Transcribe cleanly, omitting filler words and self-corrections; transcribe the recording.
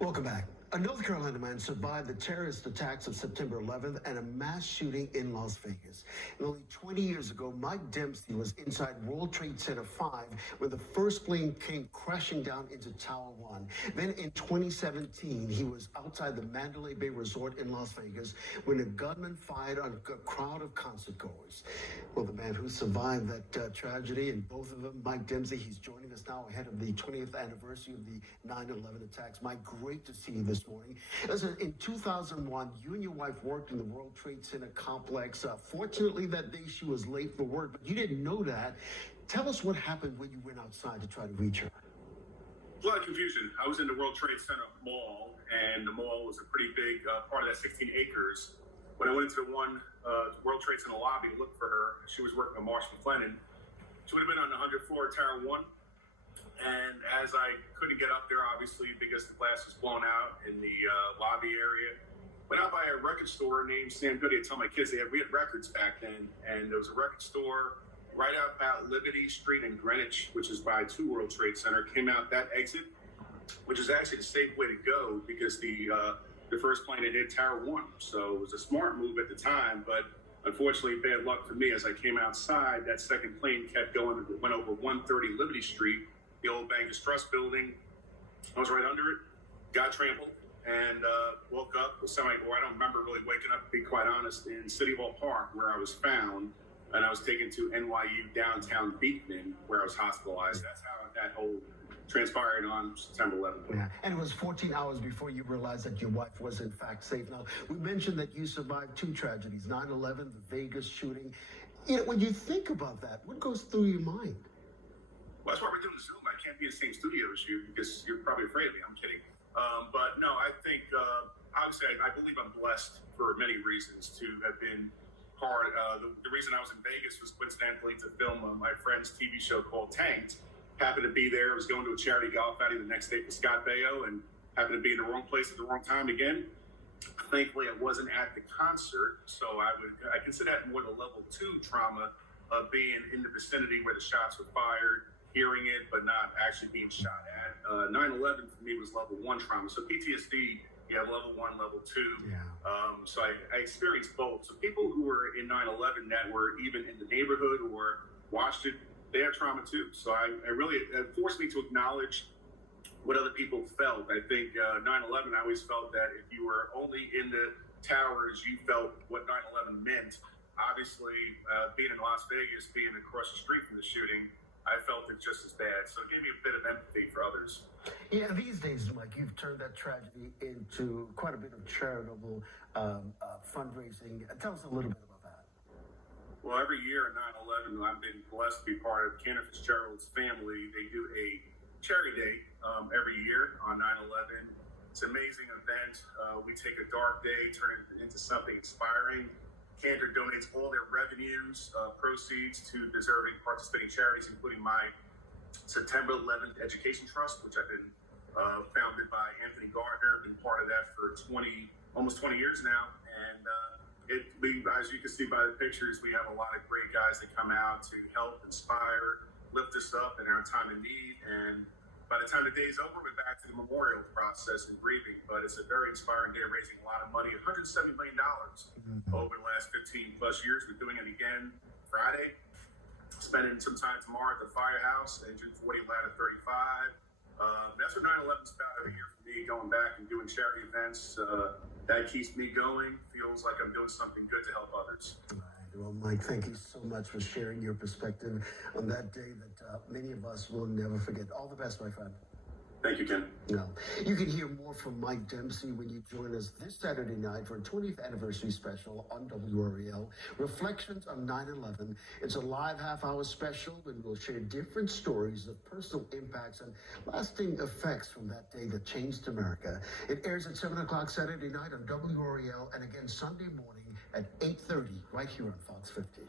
Welcome back. A North Carolina man survived the terrorist attacks of September 11th and a mass shooting in Las Vegas. And only 20 years ago, Mike Dempsey was inside World Trade Center 5 when the first plane came crashing down into Tower 1. Then in 2017, he was outside the Mandalay Bay Resort in Las Vegas when a gunman fired on a crowd of concertgoers. Well, the man who survived that tragedy, and both of them, Mike Dempsey, he's joining us now ahead of the 20th anniversary of the 9/11 attacks. Mike, great to see you this morning. Listen, in 2001, you and your wife worked in the World Trade Center complex. Fortunately, that day she was late for work, but you didn't know that. Tell us what happened when you went outside to try to reach her. A lot of confusion. I was in the World Trade Center mall, and the mall was a pretty big part of that 16 acres. When I went into the one World Trade Center lobby to look for her, she was working with Marsh McLennan. She would have been on the 100th floor of Tower 1. And as I couldn't get up there, obviously, because the glass was blown out in the lobby area, went out by a record store named Sam Goody. I tell my kids we had records back then, and there was a record store right out about Liberty Street in Greenwich, which is by 2 World Trade Center. Came out that exit, which is actually the safe way to go because the first plane had hit Tower 1. So it was a smart move at the time, but unfortunately, bad luck for me. As I came outside, that second plane kept going, went over 130 Liberty Street, the old Bankers Trust building. I was right under it, got trampled, and woke up. I don't remember really waking up, to be quite honest, in City Hall Park, where I was found, and I was taken to NYU downtown Beekman, where I was hospitalized. That's how that whole transpired on September 11th. Yeah, and it was 14 hours before you realized that your wife was in fact safe. Now, we mentioned that you survived 2 tragedies, 9/11, the Vegas shooting. You know, when you think about that, what goes through your mind? Well, that's why we're doing Zoom. I can't be in the same studio as you because you're probably afraid of me. I'm kidding. But no, I think, obviously, I believe I'm blessed for many reasons to have been part. The reason I was in Vegas was coincidentally to film my friend's TV show called Tanked. Happened to be there. I was going to a charity golf outing the next day for Scott Baio and happened to be in the wrong place at the wrong time again. Thankfully, I wasn't at the concert, so I consider that more the level 2 trauma of being in the vicinity where the shots were fired, hearing it, but not actually being shot at. 9/11 for me was level 1 trauma. So PTSD, you have level 1, level 2. Yeah. So I experienced both. So people who were in 9/11 that were even in the neighborhood or watched it, they have trauma too. So it forced me to acknowledge what other people felt. I think 9/11, I always felt that if you were only in the towers, you felt what 9/11 meant. Obviously, being in Las Vegas, being across the street from the shooting, I felt it just as bad. So it gave me a bit of empathy for others. Yeah, these days, Mike, you've turned that tragedy into quite a bit of charitable fundraising. Tell us a little bit about that. Well, every year at 9/11, I've been blessed to be part of Cantor Fitzgerald's family. They do a charity day every year on 9/11. It's an amazing event. We take a dark day, turn it into something inspiring. Cantor donates all their revenues, proceeds to deserving participating charities, including my September 11th Education Trust, which I've been founded by Anthony Gardner. Been part of that for almost 20 years now. And as you can see by the pictures, we have a lot of great guys that come out to help, inspire, lift us up in our time of need. And by the time the day is over, we're back to the memorial process and grieving. But it's a very inspiring day, raising a lot of money, $170 million over the last 15 plus years. We're doing it again Friday, spending some time tomorrow at the Firehouse, Engine 40, Ladder 35. That's what 9/11's about every year for me, going back and doing charity events. That keeps me going, feels like I'm doing something good to help others. Well, Mike, thank you so much for sharing your perspective on that day that many of us will never forget. All the best, my friend. Thank you, Ken. No. You can hear more from Mike Dempsey when you join us this Saturday night for a 20th anniversary special on WRAL, Reflections on 9/11. It's a live half-hour special, and we'll share different stories of personal impacts and lasting effects from that day that changed America. It airs at 7 o'clock Saturday night on WRAL and again Sunday morning at 8:30 right here on Fox 50.